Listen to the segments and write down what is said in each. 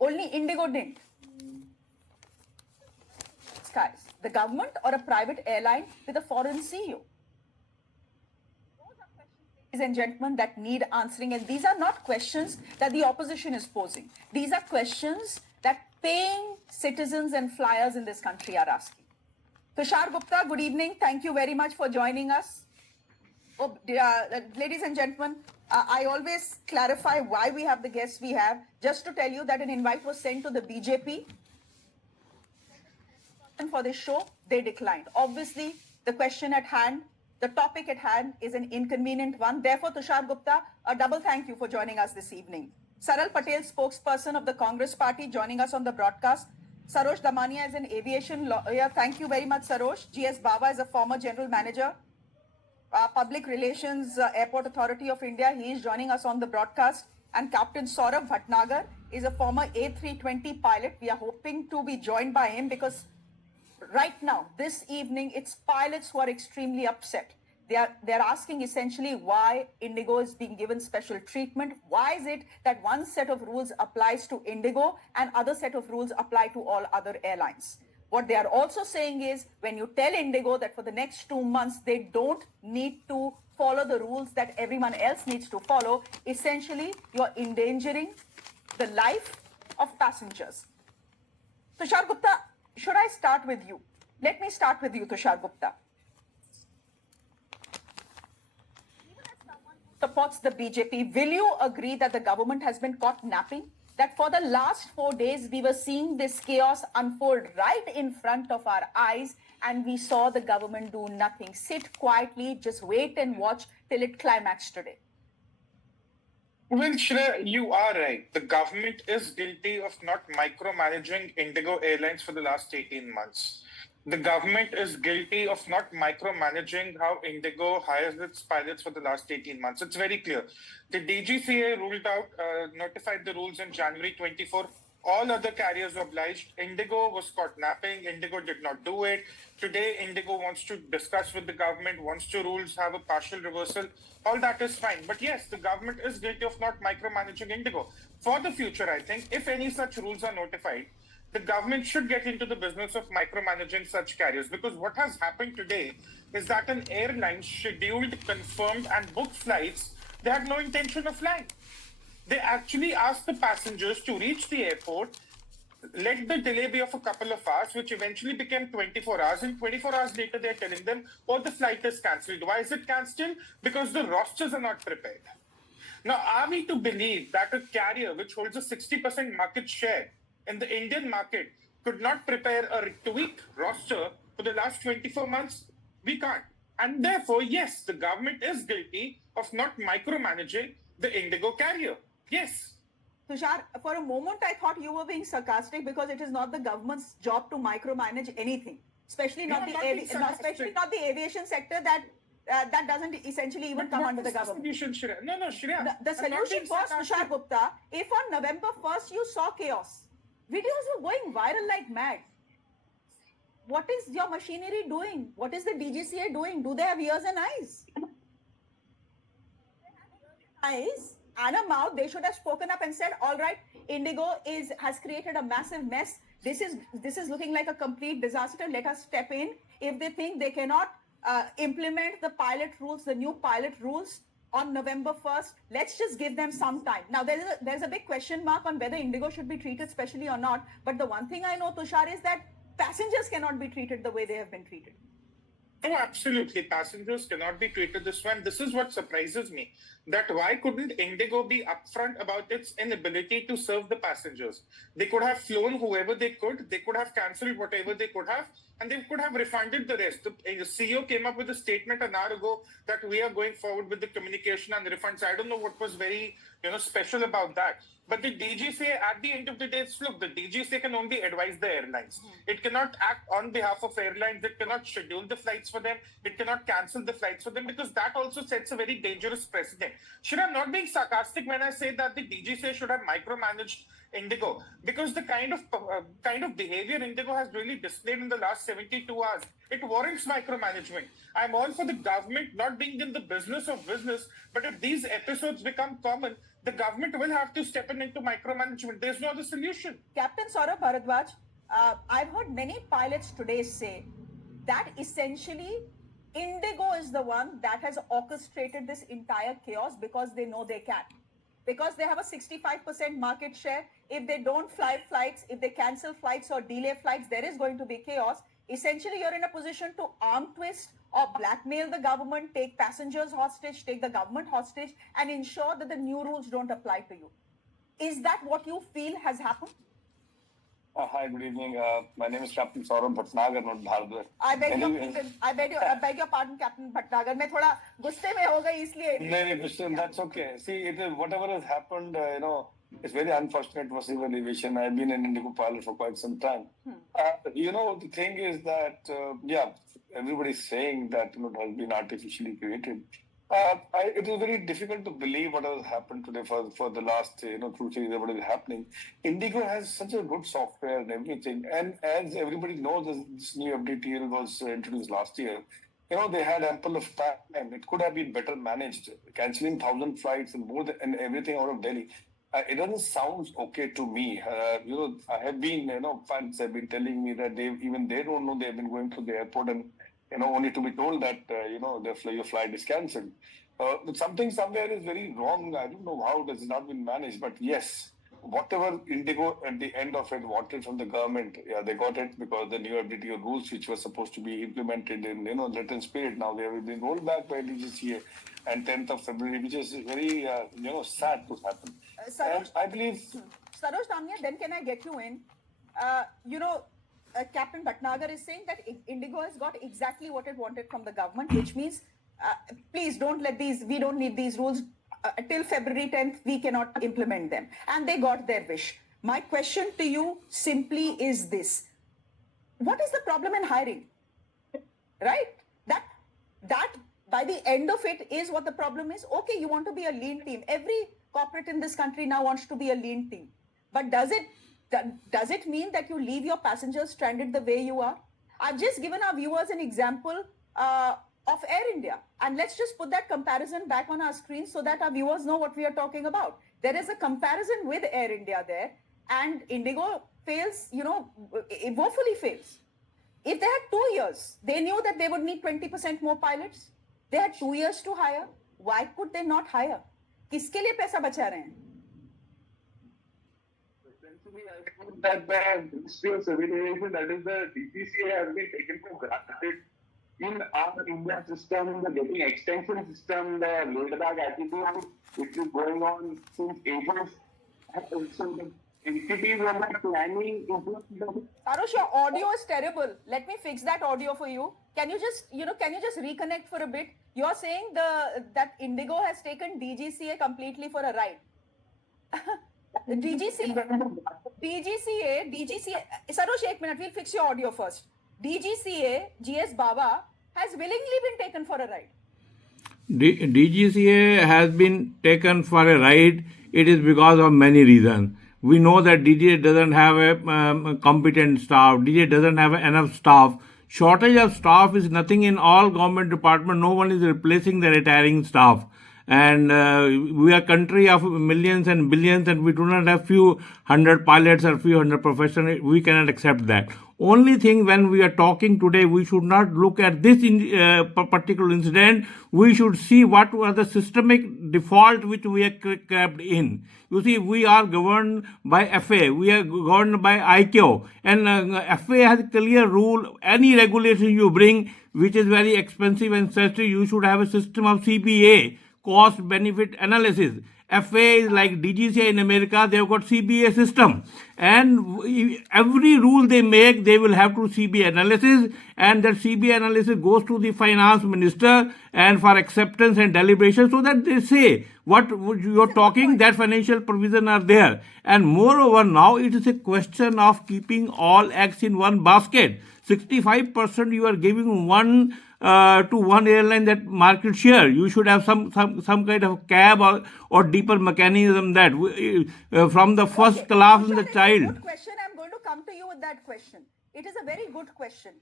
Only Indigo didn't. Skies, the government or a private airline with a foreign CEO? Ladies and gentlemen, that need answering, and these are not questions that the opposition is posing. These are questions that paying citizens and flyers in this country are asking. Tushar Gupta, good evening. Thank you very much for joining us. Ladies and gentlemen, I always clarify why we have the guests we have. Just to tell you that an invite was sent to the BJP for this show, they declined. Obviously, the question at hand, the topic at hand is an inconvenient one. Therefore, Tushar Gupta, a double thank you for joining us this evening. Saral Patel, spokesperson of the Congress Party, joining us on the broadcast. Sarosh Damania is an aviation lawyer. Thank you very much, Sarosh. GS Baba is a former general manager, Public Relations Airport Authority of India. He is joining us on the broadcast. And Captain Saurabh Bhatnagar is a former A320 pilot. We are hoping to be joined by him because right now, this evening, it's pilots who are extremely upset. They're asking essentially why Indigo is being given special treatment. Why is it that one set of rules applies to Indigo and other set of rules apply to all other airlines? What they are also saying is when you tell Indigo that for the next 2 months, they don't need to follow the rules that everyone else needs to follow, essentially, you're endangering the life of passengers. Tushar Gupta, should I start with you? Let me start with you, Tushar Gupta. Supports the BJP, will you agree that the government has been caught napping? That for the last 4 days, we were seeing this chaos unfold right in front of our eyes, and we saw the government do nothing. Sit quietly, just wait and watch till it climaxed today. Well, Shreya, you are right. The government is guilty of not micromanaging Indigo Airlines for the last 18 months. The government is guilty of not micromanaging how Indigo hires its pilots for the last 18 months. It's very clear. The DGCA notified the rules in January 24. All other carriers obliged. Indigo was caught napping. Indigo did not do it. Today, Indigo wants to discuss with the government, wants to rules have a partial reversal. All that is fine. But yes, the government is guilty of not micromanaging Indigo. For the future, I think, if any such rules are notified, the government should get into the business of micromanaging such carriers, because what has happened today is that an airline scheduled, confirmed, and booked flights they had no intention of flying. They actually asked the passengers to reach the airport, let the delay be of a couple of hours, which eventually became 24 hours. And 24 hours later, they're telling them, oh, the flight is cancelled. Why is it cancelled? Because the rosters are not prepared. Now, are we to believe that a carrier which holds a 60% market share in the Indian market could not prepare a tweaked roster for the last 24 months? We can't. And therefore, yes, the government is guilty of not micromanaging the Indigo carrier. Yes. Tushar, for a moment, I thought you were being sarcastic because it is not the government's job to micromanage anything, especially not the aviation sector that doesn't essentially even come under the government. Shreya. No, Shreya. The solution was, Tushar Gupta, if on November 1st you saw chaos, videos were going viral like mad. What is your machinery doing? What is the DGCA doing? Do they have ears and eyes? Eyes and a mouth. They should have spoken up and said, all right, Indigo has created a massive mess. This is looking like a complete disaster. Let us step in. If they think they cannot implement the pilot rules, the new pilot rules on November 1st, let's just give them some time. Now, there's a big question mark on whether Indigo should be treated specially or not. But the one thing I know, Tushar, is that passengers cannot be treated the way they have been treated. Oh, absolutely. Passengers cannot be treated this way. And this is what surprises me, that why couldn't Indigo be upfront about its inability to serve the passengers? They could have flown whoever they could have cancelled whatever they could have, and they could have refunded the rest. The CEO came up with a statement an hour ago that we are going forward with the communication and the refunds. I don't know what was very special about that. But the DGCA, at the end of the day, look, the DGCA can only advise the airlines. It cannot act on behalf of airlines. It cannot schedule the flights for them. It cannot cancel the flights for them, because that also sets a very dangerous precedent. Should I'm not being sarcastic when I say that the DGCA should have micromanaged Indigo, because the kind of behavior Indigo has really displayed in the last 72 hours, it warrants micromanagement. I'm all for the government not being in the business of business, but if these episodes become common, the government will have to step in into micromanagement. There's no other solution. Captain Saurabh Bharadwaj, I've heard many pilots today say that essentially Indigo is the one that has orchestrated this entire chaos because they know they can. Because they have a 65% market share. If they don't fly flights, if they cancel flights or delay flights, there is going to be chaos. Essentially, you're in a position to arm twist or blackmail the government, take passengers hostage, take the government hostage, and ensure that the new rules don't apply to you. Is that what you feel has happened? Hi, good evening. My name is Captain Saurabh Bhatnagar, not Bharadwaj. I beg Anyway, I beg your pardon, Captain Bhatnagar. मैं थोड़ा गुस्से में हो गई इसलिए. no, Christian, that's okay. See, whatever has happened, it's very unfortunate for civil aviation. I've been an Indigo pilot for quite some time. The thing is that, everybody's saying that it has been artificially created. It is very difficult to believe what has happened today for the last 2-3 years. What is happening? Indigo has such a good software and everything, and as everybody knows, this new FDTL was introduced last year. They had ample of time. It could have been better managed. Canceling 1,000 flights and more and everything out of Delhi. It doesn't sound okay to me. I have been, fans have been telling me that they don't know. They've been going to the airport and only to be told that, your flight is cancelled. But something somewhere is very wrong. I don't know how it has not been managed, but yes, whatever Indigo at the end of it wanted from the government, they got it because the new FDTO rules, which were supposed to be implemented in, letter spirit, now they have been rolled back by DGCA and 10th of February, which is very, sad to happen. And I believe... Saroj Damia, then can I get you in? Captain Bhatnagar is saying that Indigo has got exactly what it wanted from the government, which means, please don't we don't need these rules. Till February 10th, we cannot implement them. And they got their wish. My question to you simply is this. What is the problem in hiring? Right? That by the end of it is what the problem is. Okay, you want to be a lean team. Every corporate in this country now wants to be a lean team. But does it mean that you leave your passengers stranded the way you are? I've just given our viewers an example of Air India. And let's just put that comparison back on our screen so that our viewers know what we are talking about. There is a comparison with Air India there, and Indigo fails, woefully fails. If they had 2 years, they knew that they would need 20% more pilots. They had 2 years to hire. Why could they not hire? किसके लिए पैसा बचा रहे हैं? Essentially, I think that the Ministry of Civil Aviation, that is the DGCA, has been taken for granted in our India system, the getting extension system, the laid-back attitude, which is going on since ages. So the entities were not planning. Sarosh, your audio is terrible. Let me fix that audio for you. Can you just reconnect for a bit? You're saying that Indigo has taken DGCA completely for a ride. DGCA, Sarosh, 1 minute, we'll fix your audio first. DGCA, GS Baba, has willingly been taken for a ride. DGCA has been taken for a ride. It is because of many reasons. We know that DGCA doesn't have a competent staff. DGCA doesn't have enough staff. Shortage of staff is nothing in all government departments. No one is replacing the retiring staff. And we are a country of millions and billions, and we do not have few hundred pilots or few hundred professionals. We cannot accept that. Only thing, when we are talking today, we should not look at this particular incident. We should see what were the systemic default which we are kept in. You see, we are governed by FAA. We are governed by ICAO. And FAA has a clear rule. Any regulation you bring, which is very expensive and sensitive, you should have a system of CBA, cost benefit analysis. FAA is like DGCA in America. They've got CBA system, and every rule they make, they will have to CBA analysis, and that CBA analysis goes to the finance minister and for acceptance and deliberation, so that they say what you're talking, that financial provision are there. And moreover, now it is a question of keeping all eggs in one basket. 65% you are giving one to one airline that market share. You should have some kind of cab or multiple mechanism that from the first class in the Tushar, it's a child. good question. I'm going to come to you with that question. It is a very good question.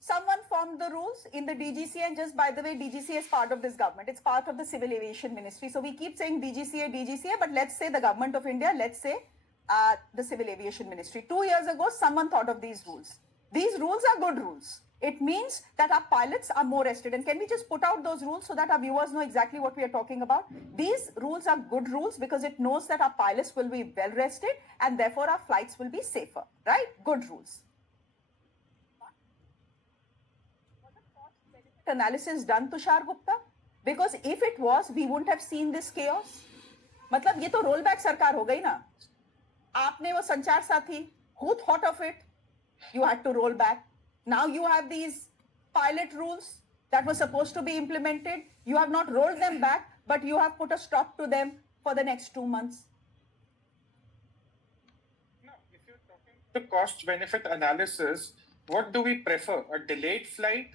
Someone formed the rules in the DGCA, and just by the way, DGCA is part of this government. It's part of the Civil Aviation Ministry. So we keep saying DGCA, but let's say the government of India, let's say the Civil Aviation Ministry. 2 years ago, someone thought of these rules. These rules are good rules. It means that our pilots are more rested. And can we just put out those rules so that our viewers know exactly what we are talking about? These rules are good rules because it knows that our pilots will be well rested and therefore our flights will be safer, right? Good rules. Analysis done, Tushar Gupta? Because if it was, we wouldn't have seen this chaos. मतलब ये तो rollback सरकार हो गई ना. आपने वो संचार साथी, who thought of it? You had to roll back. Now you have these pilot rules that were supposed to be implemented. You have not rolled them back, but you have put a stop to them for the next 2 months. No, if you're talking the cost benefit analysis, what do we prefer? A delayed flight,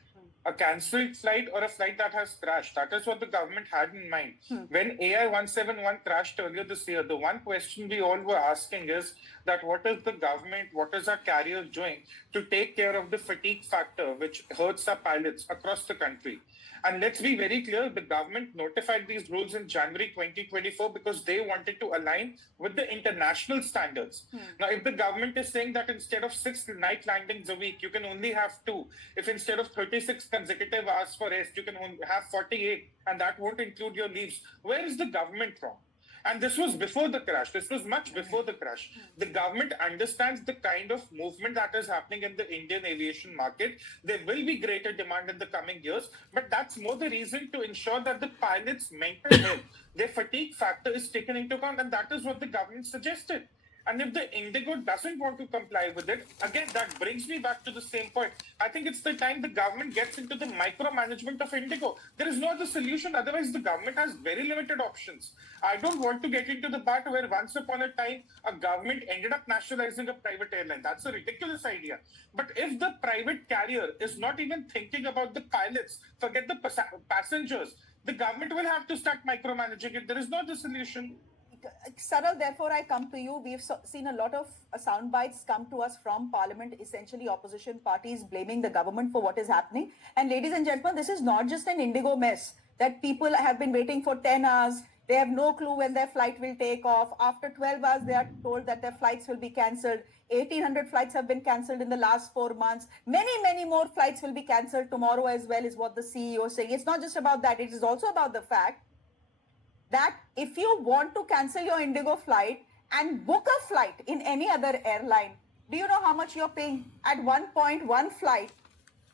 a cancelled flight, or a flight that has crashed? That is what the government had in mind. When AI 171 crashed earlier this year, the one question we all were asking is that what is the government, what is our carriers doing to take care of the fatigue factor which hurts our pilots across the country? And let's be very clear, the government notified these rules in January 2024 because they wanted to align with the international standards. Now, if the government is saying that instead of 6 night landings a week, you can only have 2, if instead of 36 consecutive hours for rest, you can only have 48, and that won't include your leaves, where is the government wrong? And this was before the crash. This was much before the crash. The government understands the kind of movement that is happening in the Indian aviation market. There will be greater demand in the coming years, but that's more the reason to ensure that the pilots' mental health, their fatigue factor is taken into account, and that is what the government suggested. And if the Indigo doesn't want to comply with it, again, that brings me back to the same point. I think it's the time the government gets into the micromanagement of Indigo. There is no other solution. Otherwise, the government has very limited options. I don't want to get into the part where once upon a time, a government ended up nationalizing a private airline. That's a ridiculous idea. But if the private carrier is not even thinking about the pilots, forget the passengers, the government will have to start micromanaging it. There is no other solution. Saral, therefore, I come to you. We've seen a lot of sound bites come to us from Parliament, essentially opposition parties blaming the government for what is happening. And ladies and gentlemen, this is not just an Indigo mess that people have been waiting for 10 hours. They have no clue when their flight will take off. After 12 hours, they are told that their flights will be cancelled. 1,800 flights have been cancelled in the last 4 months. Many, many more flights will be cancelled tomorrow as well, is what the CEO is saying. It's not just about that. It is also about the fact that if you want to cancel your Indigo flight and book a flight in any other airline, do you know how much you're paying? At one point, one flight,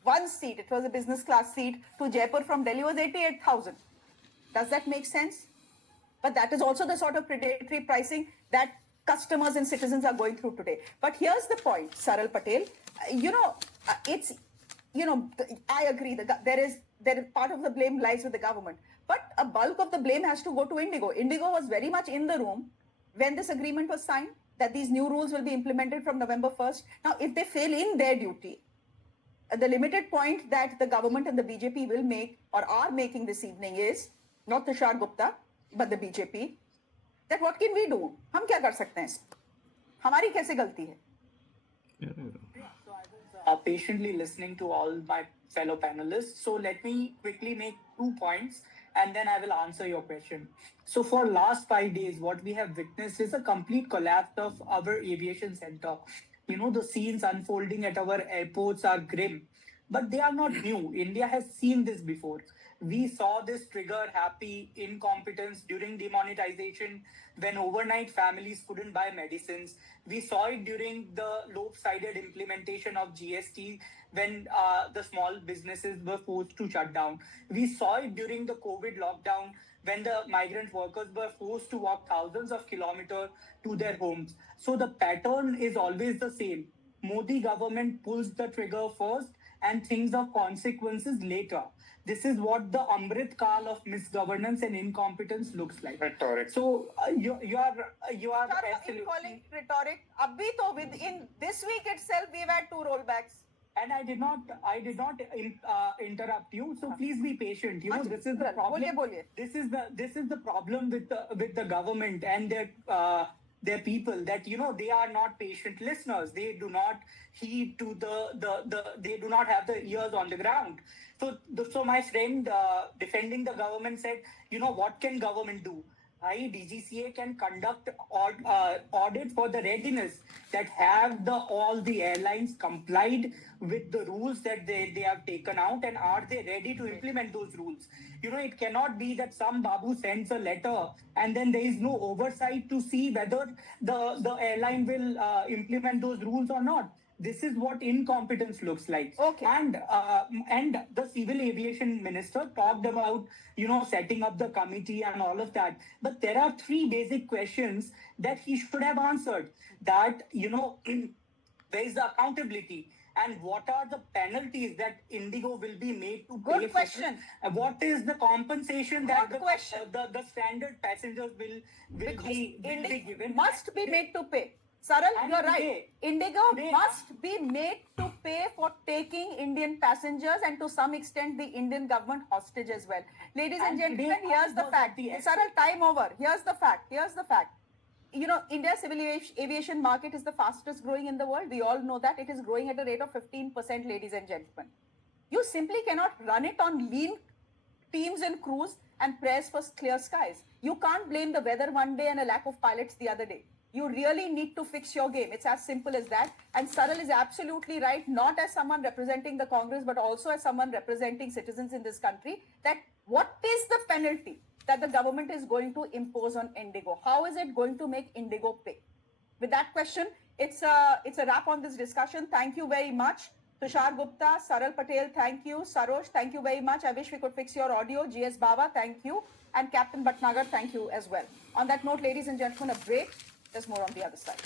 one seat, it was a business class seat to Jaipur from Delhi was 88,000. Does that make sense? But that is also the sort of predatory pricing that customers and citizens are going through today. But here's the point, Saral Patel. I agree that there is part of the blame lies with the government. But a bulk of the blame has to go to Indigo. Indigo was very much in the room when this agreement was signed, that these new rules will be implemented from November 1st. Now, if they fail in their duty, the limited point that the government and the BJP will make or are making this evening is, not Tushar Gupta, but the BJP, that what can we do? हम क्या कर सकते हैं इसमें? हमारी कैसे गलती है? So I was patiently listening to all my fellow panelists. So let me quickly make 2 points and then I will answer your question. So for last 5 days, what we have witnessed is a complete collapse of our aviation center. You know, the scenes unfolding at our airports are grim, but they are not new. India has seen this before. We saw this trigger happy incompetence during demonetization when overnight families couldn't buy medicines. We saw it during the lopsided implementation of GST when the small businesses were forced to shut down. We saw it during the COVID lockdown when the migrant workers were forced to walk thousands of kilometers to their homes. So the pattern is always the same. Modi government pulls the trigger first and thinks of consequences later. This is what the Amrit Kal of misgovernance and incompetence looks like. Rhetoric. So you are Sir, absolutely calling rhetoric. Abhi to within this week itself, we've had 2 rollbacks. And I did not interrupt you. So please be patient. You know, Achha, this is the problem. बोलिए. This is the problem with the government and their people, that you know they are not patient listeners. They do not heed to they do not have the ears on the ground. So my friend defending the government said, you know, what can government do? DGCA can conduct audit for the readiness, that have all the airlines complied with the rules that they have taken out, and are they ready to implement those rules? You know, it cannot be that some babu sends a letter and then there is no oversight to see whether the airline will implement those rules or not. This is what incompetence looks like. Okay. And the civil aviation minister talked about, you know, setting up the committee and all of that. But there are three basic questions that he should have answered. That, you know, where is the accountability? And what are the penalties that Indigo will be made to pay? Good question. What is the compensation that Good question. the standard passengers will be given? Must be made to pay. Saral, And you're right. Indigo they- must be made to pay for taking Indian passengers and to some extent the Indian government hostage as well. Ladies and And gentlemen, they here's the are fact. the Saral, time over. Here's the fact. You know, India's civil aviation market is the fastest growing in the world. We all know that. It is growing at a rate of 15%, ladies and gentlemen. You simply cannot run it on lean teams and crews and prayers for clear skies. You can't blame the weather one day and a lack of pilots the other day. You really need to fix your game. It's as simple as that. And Saral is absolutely right, not as someone representing the Congress, but also as someone representing citizens in this country, that what is the penalty that the government is going to impose on Indigo? How is it going to make Indigo pay? With that question, it's a wrap on this discussion. Thank you very much. Tushar Gupta, Saral Patel, thank you. Sarosh, thank you very much. I wish we could fix your audio. GS Baba, thank you. And Captain Bhatnagar, thank you as well. On that note, ladies and gentlemen, a break. There's more on the other side.